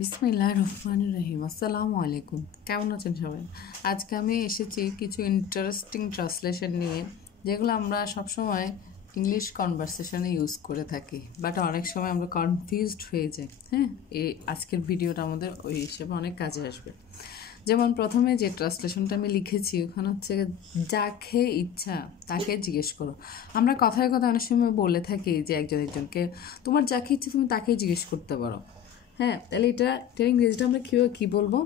বিসমিল্লাহির রহমানির রহিম। আসসালামু আলাইকুম। কেমন আছেন সবাই? আজকে আমি এসেছি কিছু ইন্টারেস্টিং ট্রান্সলেশন নিয়ে, যেগুলো আমরা সবসময় ইংলিশ কনভারসেশনে ইউজ করে থাকি, বাট অনেক সময় আমরা কনফিউজড হয়ে যাই। হ্যাঁ, এই আজকের ভিডিওটা আমাদের ওই হিসেবে অনেক কাজে আসবে। যেমন প্রথমে যে ট্রান্সলেশনটা আমি লিখেছি ওখানে হচ্ছে, যাকে ইচ্ছা তাকে জিজ্ঞেস করো। আমরা কথায় কথায় অনেক সময় বলে থাকি যে একজনকে তোমার যাকে ইচ্ছা তুমি তাকেই জিজ্ঞেস করতে পারো। হ্যাঁ, তাহলে এটার ইংরেজিটা আমরা কী বলবো?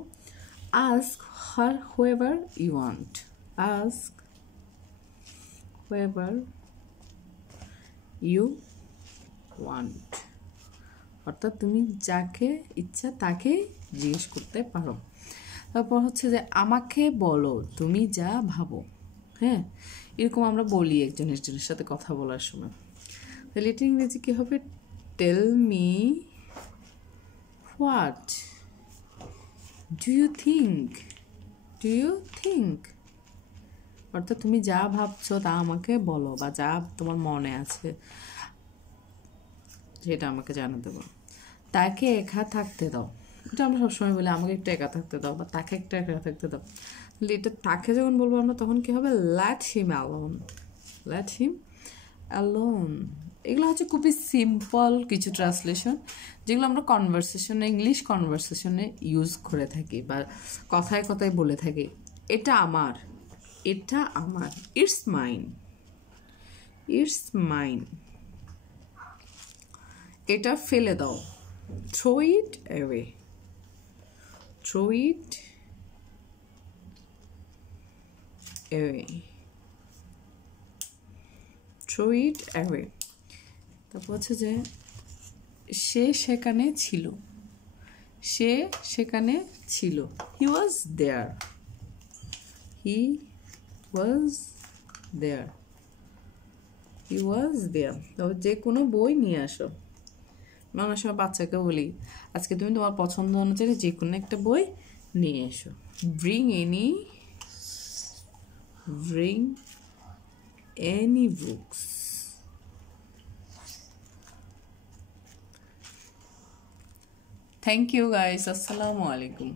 Ask her whoever you want. Ask whoever you want, অর্থাৎ তুমি যাকে ইচ্ছা তাকে জিজ্ঞেস করতে পারো। তারপর হচ্ছে যে আমাকে বলো তুমি যা ভাবো। হ্যাঁ, এরকম আমরা বলি একজনের সাথে কথা বলার সময়। তাহলে এটা ইংরেজি কী হবে? Tell me what do you think. অর্থাৎ তুমি যা ভাবছো তা আমাকে বলো, বা যা তোমার মনে আছে সেটা আমাকে জানাতে বলো। তাকে একা থাকতে দাও, এটা আমরা সবসময় বলি আমাকে একটু একা থাকতে দাও, বা তাকে একটু একা থাকতে দাও। তাহলে এটা তাকে যখন বলবো আমরা তখন কী হবে? Let him alone. এগুলো হচ্ছে খুবই সিম্পল কিছু ট্রান্সলেশন, যেগুলো আমরা ইংলিশ কনভারসেশনে ইউজ করে থাকি বা কথায় কথায় বলে থাকি। এটা আমার, ইটস মাইন। এটা ফেলে দাও, থ্রো ইট অ্যাওয়ে। তারপর হচ্ছে যে সে সেখানে ছিল। হি ওয়াজ দেয়ার। তারপর যে কোনো বই নিয়ে আসো। অনেক সময় বাচ্চাকে বলি আজকে তুমি তোমার পছন্দ অনুযায়ী যে কোনো একটা বই নিয়ে এসো। Bring any books. Thank you guys. আসসালামু আলাইকুম।